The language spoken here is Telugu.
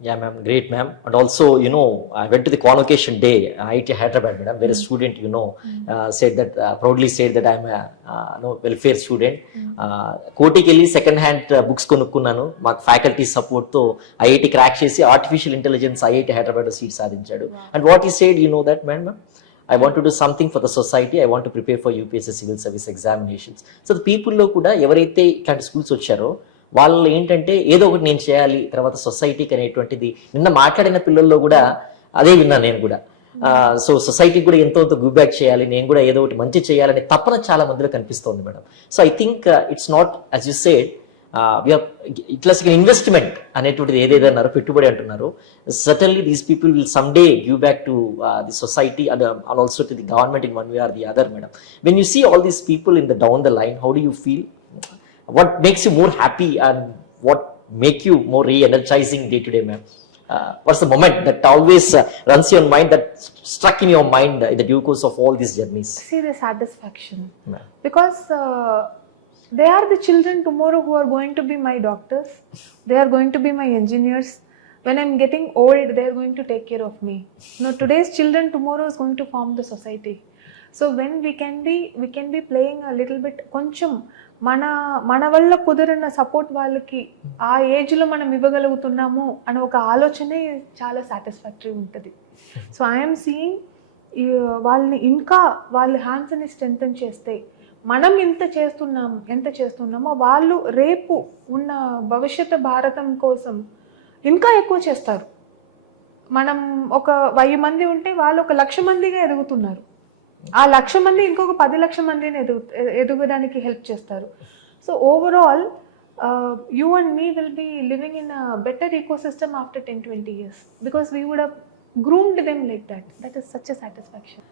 Yeah, ma'am. Great, ma'am. And also, you know, I went to the convocation day, IIT Hyderabad, madam, where a student, you know, uh, said that, uh, proudly said that I'm a uh, no, welfare student. Uh, కోటికి వెళ్ళి సెకండ్ హ్యాండ్ బుక్స్ కొనుక్కున్నాను. మాకు ఫ్యాకల్టీ సపోర్ట్తో ఐఐటి క్రాక్ చేసి artificial intelligence IIT Hyderabad seat సాధించాడు. And what he said you know that ma'am I want to do something for the society I want prepare for UPSC civil service examinations so పీపుల్లో కూడా ఎవరైతే ఇట్లాంటి స్కూల్స్ వచ్చారో వాళ్ళు ఏంటంటే ఏదో ఒకటి నేను చేయాలి తర్వాత సొసైటీకి అనేటువంటిది. నిన్న మాట్లాడిన పిల్లల్లో కూడా అదే విన్నాను నేను కూడా. సో సొసైటీకి కూడా ఎంతో కొంత గివ్ బ్యాక్ చేయాలి నేను కూడా ఏదో ఒకటి మంచి చేయాలనే తపన చాలా మందిలో కనిపిస్తోంది madam. So I think it's not as you said ఇట్లా ఇన్వెస్ట్మెంట్ అనేటువంటిది ఏదైతే అన్నారో పెట్టుబడి అంటున్నారు. Certainly these people will some day give back to the society and also to the government in one way or the other madam when you see all these people in the down the line how do you feel what makes you more happy and what make you more re-energizing day to day ma'am uh, what's the moment that always uh, runs your mind that struck in your mind uh, in the due course of all these journeys See the satisfaction. ma'am? because uh, they are the children tomorrow who are going to be my doctors they are going to be my engineers when I'm getting old they're going to take care of me. You know, today's children tomorrow is going to form the society. So when we can be we can be playing a little bit కొంచెం మన మన వల్ల కుదిరిన సపోర్ట్ వాళ్ళకి ఆ ఏజ్లో మనం ఇవ్వగలుగుతున్నాము అని ఒక ఆలోచనే చాలా సాటిస్ఫాక్టరీ ఉంటుంది సో ఐఎమ్ సీయింగ్ వాళ్ళని ఇంకా వాళ్ళ హ్యాండ్స్ని స్ట్రెంగ్తన్ చేస్తే మనం ఎంత చేస్తున్నాము ఎంత చేస్తున్నామో వాళ్ళు రేపు ఉన్న భవిష్యత్ భారతం కోసం ఇంకా ఎక్కువ చేస్తారు. మనం ఒక వెయ్యి మంది ఉంటే వాళ్ళు ఒక లక్ష మందిగా ఎదుగుతున్నారు. ఆ లక్ష మంది ఇంకొక పది లక్ష మందిని ఎదుగు ఎదుగడానికి హెల్ప్ చేస్తారు. So overall you and me will be living in a better ecosystem after ten twenty years because we would groomed them like that that is such a satisfaction